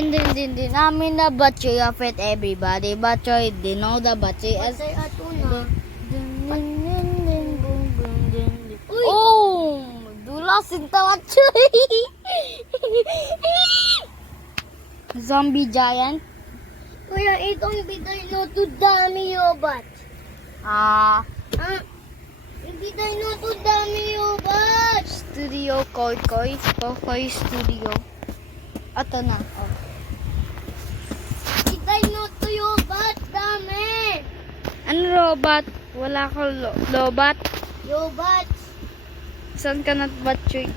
Din namin na batchoy affect everybody. Batchoy, they know the batchoy as Atuna. oh, dulasin ta batchoy. Zombie giant. Kuya, itong biday no to dami yobat. Ah, Hindi tayo no to dami yobat. studio Koy studio. Ato na. Oh. Biday no to yobat. Dami. Ano robot? Wala ko lobat. Yobat. Saan ka na batchoy?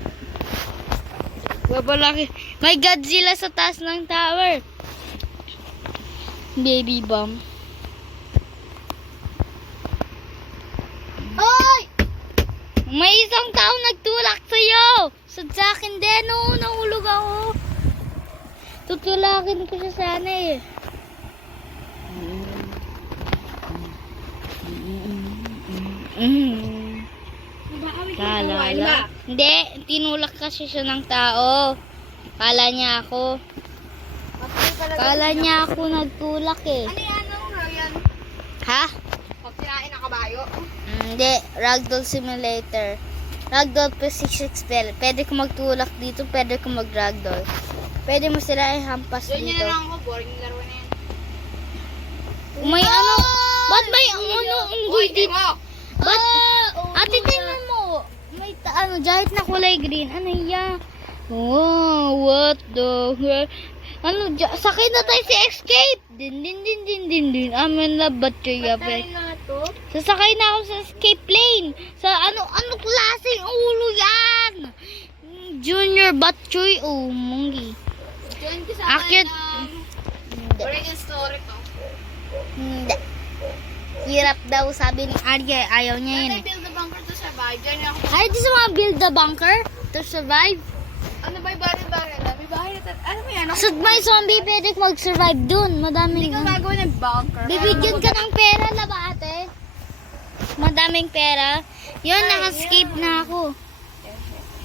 Babalaki. May Godzilla sa taas ng tower. Baby bomb. Hoy! May isang tao nagtulak sa'yo. Sa akin din, oh. Nahulog ako. Tutulakin ko siya sana eh. Kala. Hindi, tinulak kasi siya ng tao. Kala niya ako. Kala niya ako nagtulak eh. Ano yan? Ano yan? Ha? Pag sinain ng kabayo. Hindi, Ragdoll Simulator. Ragdoll Physics Spell. Pwede ko magtulak dito, pwede ko mag-ragdoll. Pwede mo sila ihampas Yan dito. na lang ako. Boring yung laro na yan. May ano? Ba't may ano unggoy dito? Ba't? Ate, tingnan mo. May kahit na kulay green. Ano yan? Oh, what the hell? Ano, sakay na tayo si Escape. Din. Amen na batchoy yape. na to? Sasakay na ako sa escape plane. Sa ano klaseng ulo yan? Junior batchoy. Oh, munggi. Join ko sa Akyat. boring yung story ko. Hindi. Hirap daw sabi ni Arya. Ayaw niya yun eh. Build the bunker to survive. Join ako. Ay, di sa mga build the bunker to survive. Ano ba yung baril-baril? May bahay na ano mo yan? So, may zombie pwede mag-survive dun. Madaming Hindi ka gagawin ng bunker. bibigyan ka ng pera na ba ate? Madaming pera. Yun, naka-escape na ako.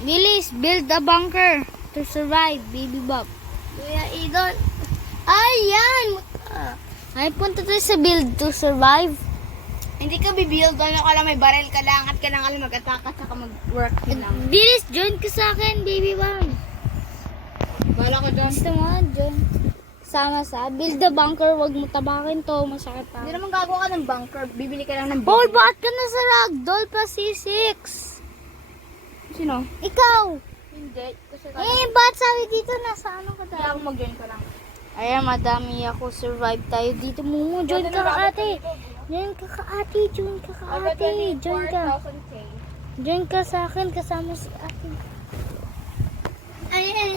Bilis, build a bunker to survive, baby Bob. Kuya Idol. Ayan! Ay, punta tayo sa build to survive. Hindi ka bibuild. Ano ka lang may baril ka lang at ka lang alam mag-attack at saka mag-work yun lang. Bilis, join ka sa akin, baby Bob. Wala ko doon. Gusto mo, join. Sama sa build the bunker, wag mo tabakin to, masakit pa. Hindi naman gagawa ka ng bunker. Bibili ka lang ng Paul, bakit ka na sa Ragdoll pa C6? Sino? Ikaw! Hindi. Kasi Ba't sabi dito nasa ano ka kaya daw? ako mag-join ka lang. Ayan, madami ako. Survive tayo dito. Mumu, join ka ka ate. Join ka ka ate. Join ka ka ate. Join ka. Join ka sa akin. Kasama si ate. Ayan,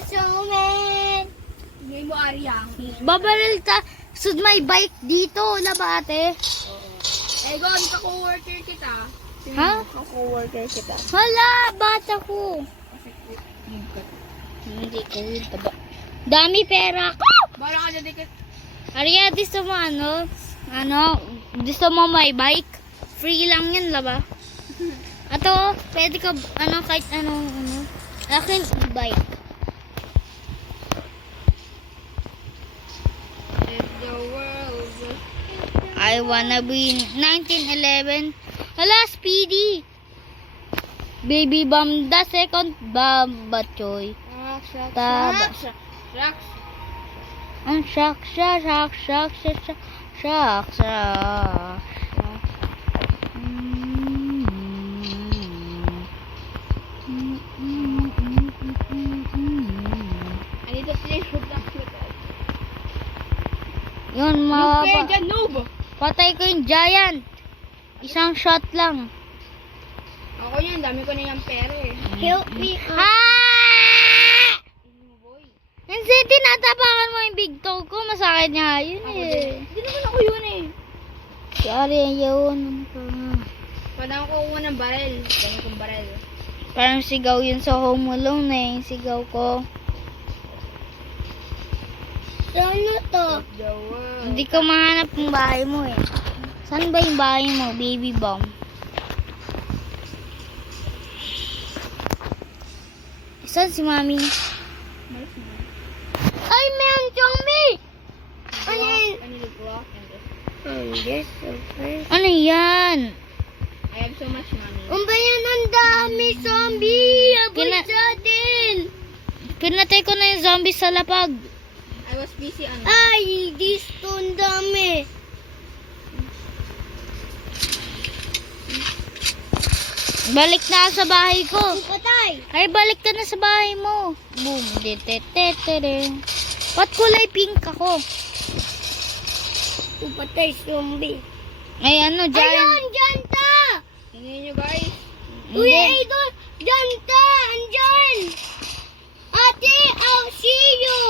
man. Hindi mo Ariang. Babaril ka. Sud may bike dito. Wala ba ate? Eh, gawin ka co-worker kita. Ha? Co-worker kita. Hala, bata ko. Hindi ko yun. Dami pera ko. Bala ka dyan dikit. Arya, gusto mo gusto mo may bike? Free lang yan, laba? Ato, pwede ka, kahit akin, bike. If the world was... I wanna be 1911. Hala, Speedy. Baby bomb, the second bomb, batchoy. Taba. Shucks. Ang shock. Andito sila yung food lang sila. Yun, Noob dyan, noob! patay ko yung giant. Isang shot lang. Ako yan, dami ko na yung pera eh. Help me out. Kasi tinatapakan mo yung big toe ko, masakit niya yun eh. Hindi naman ako yun eh. Sorry, yun. Parang ako kuha ng baril. Dami kong baril. Parang sigaw yun sa Home Alone eh, yung sigaw ko. Ano to? The world. Hindi ko mahanap yung bahay mo eh. Saan ba yung bahay mo, baby bomb? Saan si mami? Ay, meron siyang Yes, okay. Ano yan? I have so much money. Ba yan, ang dami zombie! Aboy Kina- sa atin! Pinatay ko na yung zombie sa lapag. I was busy on Ay, dito ang dami! Balik na ako sa bahay ko. Patay! Ay, balik ka na sa bahay mo. Boom. Ditetetere. Ba't kulay pink ako? Patay, zombie! Ay, ano, dyan. Ayun, dyan ta! Tingnan nyo guys. Uy, Hindi. idol! Dyan ta! Andyan! Ate, I'll see you!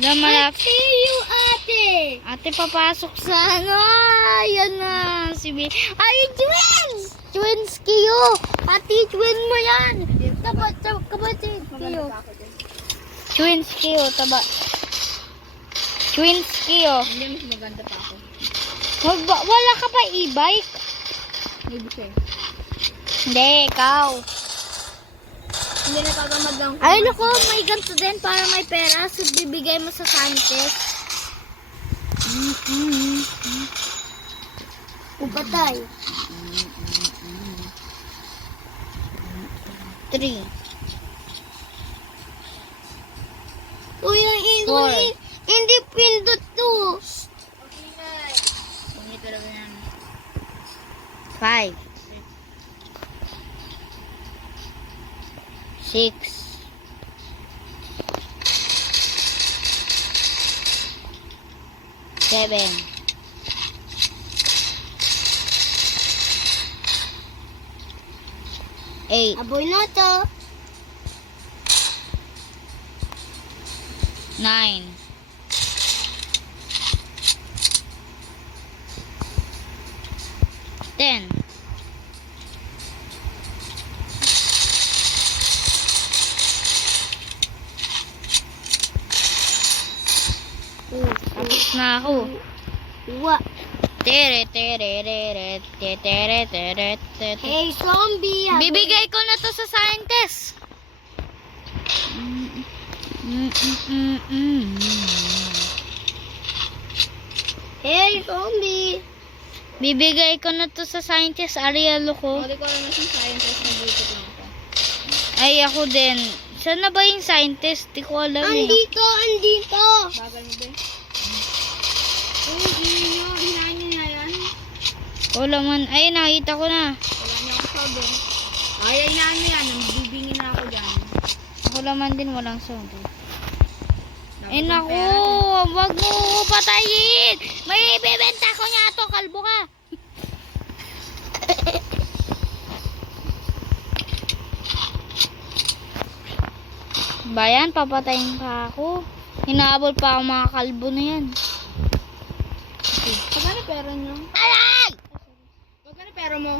Na malap. See you, ate! Ate, papasok sa ano. Ayan na. Si B. Ay, twins! Twins kayo. Pati twin mo yan. Kapatid kayo. Maganda pa ako dyan. Twins kayo. Taba. Twins kayo. Hindi, mas maganda pa ako. Wala ka pa e-bike? Maybe siya. Hindi, ikaw. Hindi natatamad lang. Ay, naku, may ganito din para may pera. So, bibigay mo sa scientist. Patay. 3. Uy, ang Four. hindi pindot to. Hindi talaga yan. 5. 6. 7. 8. Aboy na to. 9. 10. 'Tapos na ako. Wa. Tere, tere, tere, tere, tere, tere, tere. Hey, zombie! Bibigay ko na to sa scientist. Hey, zombie! Bibigay ko na to sa scientist, Ariel ko. Hindi ko alam na si scientist na dito lang ako. Ay, ako din. Saan na ba yung scientist? Di ko alam eh. Andito! Andito! Bagal mo ba? Hinahin niyo na yan. Wala man. Ay, nakita ko na. Wala niya ako sabi. Ay, hinahin mo yan. Bibingin na ako dyan. Ako naman din walang sound. Ay, Dapat ang naku. pera. Wag mo ko patayin. May ibibenta ko niya to. Kalbo ka. Bayan, papatayin pa ako. Hinahabol pa ako mga kalbo na yan. Magkano pera niyo? Aray! Magkano pera mo?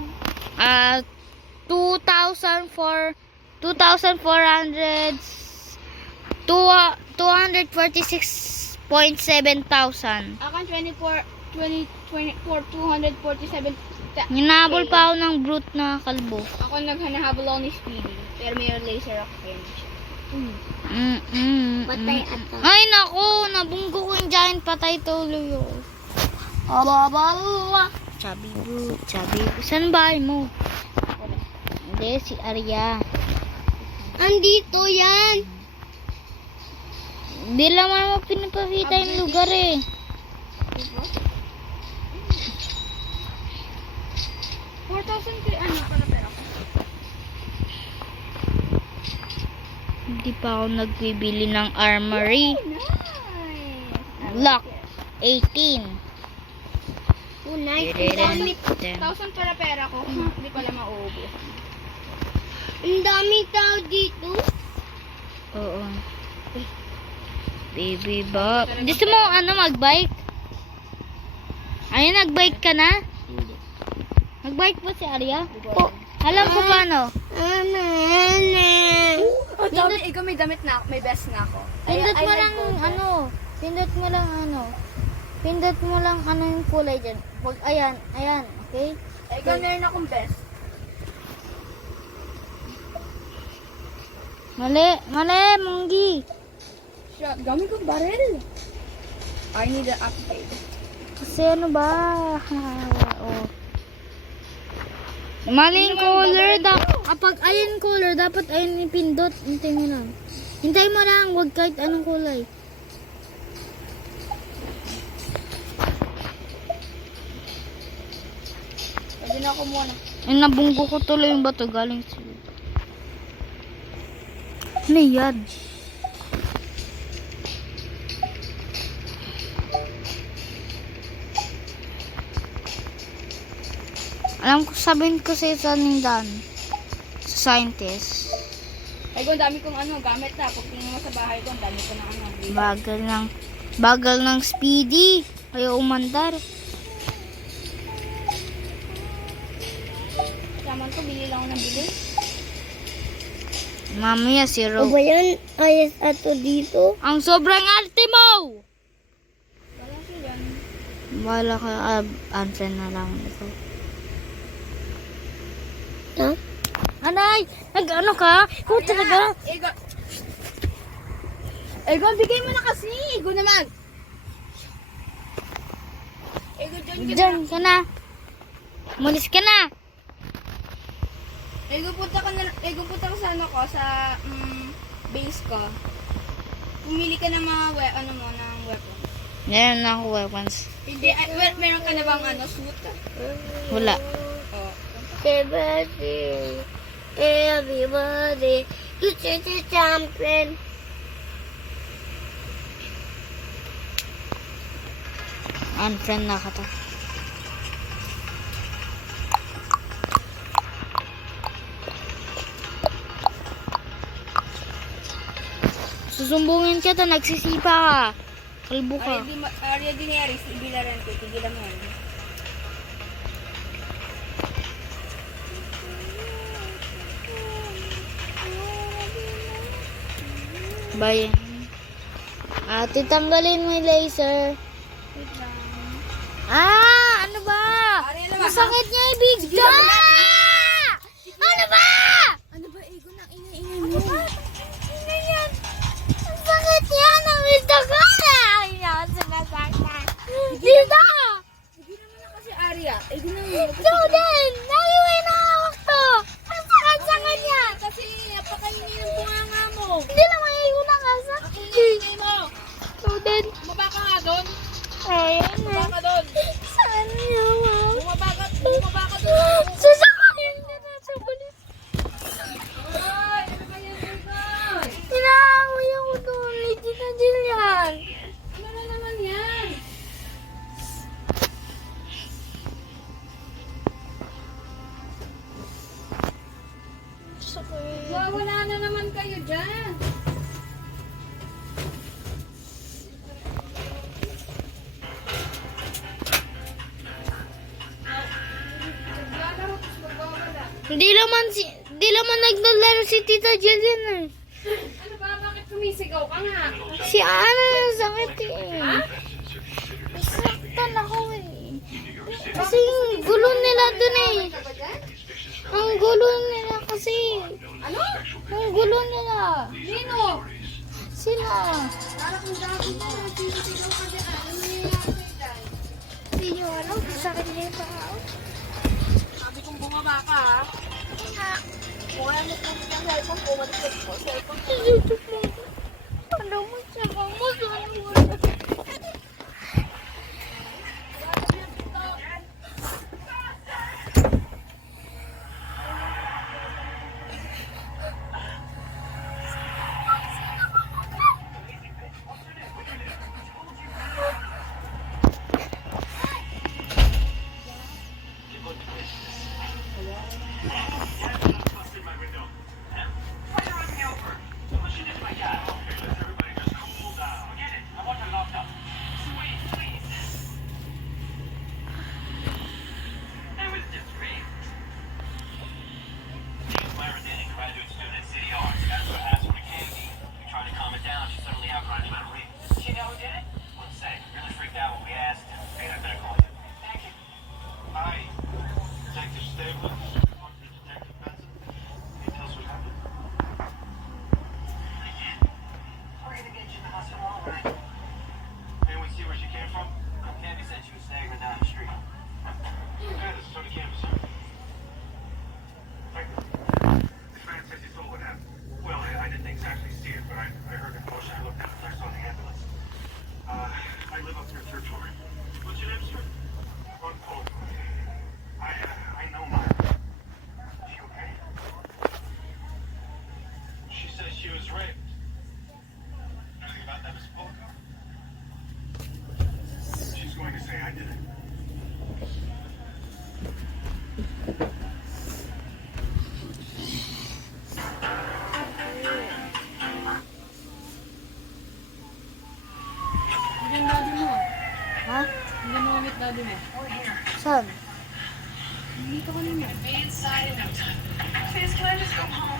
2,400 246.7 thousand. Akan 247. Hinahabol pa ako ng brute na kalbo. Ako naghanahabol ako ni Speedy. Pero may laser ako finish. Patay ata. Ay, naku, nabunggo ko yung giant, patay tuloy yun. Abababa! Chubby brute, chubby brute. Saan bahay mo? Hindi, si Arya. Andito yan! Hindi lang mo pinapakita yung lugar eh. Diba? 4,000 kay ano pala pera ko. Hindi pa ako nagbibili ng armory. Nice! Lock 18. Oh, nice. Dididin. 1,000 para pera ko. Hindi pala mauubos. Ang daming tao dito. Oo. Baby ba? Gusto mo ano magbike? Ayun, nagbike ka na? Nagbike ba si Arya? Oh, alam ko paano. Ikaw may damit na ako. May vest na ako. Pindot I mo like lang gold vest. ano. Pindot mo lang ano. Pindot mo lang ano yung kulay dyan. Wag, ayan, ayan, okay? Ikaw meron akong vest. Mali, munggi. Shot. Gamit kong baril. I need an upgrade. Kasi ano ba? Oh. Maling color. Kapag ayun color, dapat ayun ipindot. Hintay mo lang. Hintay mo lang. Huwag kahit anong kulay. Pwede na ako muna. Ay, nabunggo ko tuloy yung bato galing sa... Ano yan? Alam ko, sabihin ko sa isa ng Dan. Sa scientist. Ay, ang dami kong gamit na. Pag tingin mo sa bahay ko, ang dami ko na Bagal ng speedy. Ayaw umandar. Saman ko, bili lang ako ng bili. Mamaya si O Ro. ba yan? Ayos ato dito. Ang sobrang arte mo! Wala sila. Wala ka, answer na lang ito. Ha? Anay! Nag-ano ka? Ikaw talaga? Ego. Ego, bigay mo na kasi. Ego naman. Ego, dyan ka na. Diyan ka na. Mulis ka na. Ego, punta ka sa sa base ko. Pumili ka ng mga ng weapon. Meron na ako weapons. Hindi, meron ka na bang suit? Wala. Oh. Everybody, it's champion. Unfriend na ka to. Susumbungin ka to, nagsisipa ka. Kalbo ka. Arya Dineris, ibilaran ko. Tigilan mo yan. Bayan. Ate, tanggalin mo yung laser. Wait lang. Ano ba? Arya naman. Masakit niya yung big Ano ba? Ano ba, Ego, na ingay-ingay mo? Ano yan? Ang sakit niya ng bigda ka na. Ay, sinasaktan. Dito! Sige naman na kasi, Arya. Ego na mo. Ikaw din! Naliwin na hawak to! Ang sakit-sakit niya! Kasi napakaingay ng bunganga mo. Hindi naman ikaw nakasakit. Ang ingay mo. Ikaw din. Bumaba ka nga doon. Ayun Bumaba na. ka doon. Saan niya, wow? Bumaba ka doon. Sasakayin niya na sa balis. Ay, ano ba yan, Ego? Inaaway ako doon. Legit na Jillian. Ano na naman yan? Sakit. Wala na naman kayo dyan. Naglalaro, tapos magwawala. Hindi naman naglalaro si Tita Jillian eh. Ano ba? Bakit sumisigaw ka nga? Si Ana sakit eh. Nasaktan ako eh. Kasi yung gulo nila dun eh. Ka ba dyan? Ang gulo nila kasi. Ano? Ang gulo nila. Nino? Sila. Parang kung dami na, sumisigaw ka dyan. Ano nangyayari sa'yo dyan? Hindi nyo alam. Sakit niya yung paa. Sabi kong bumaba ka, ha? Kung alam mo kung yung cellphone ko, malikot ko, cellphone ko. YouTube mo. Ano mo siya kang mo. staggering down the street. Yeah, this is Tony Campus. This man says he saw what happened. Well, I didn't exactly see it, but I heard a commotion. I looked out and I saw the ambulance. I live up here, third floor. What's your name, sir? Ron Cole. I know Myra. Is she okay? She says she was raped. Anything about that, Miss Polko? She's going to say I did it. Yung daddy mo. Ha? Hindi mo ulit daddy mo. Saan? Dito ka naman. Be inside in no time. Please, can I just go home?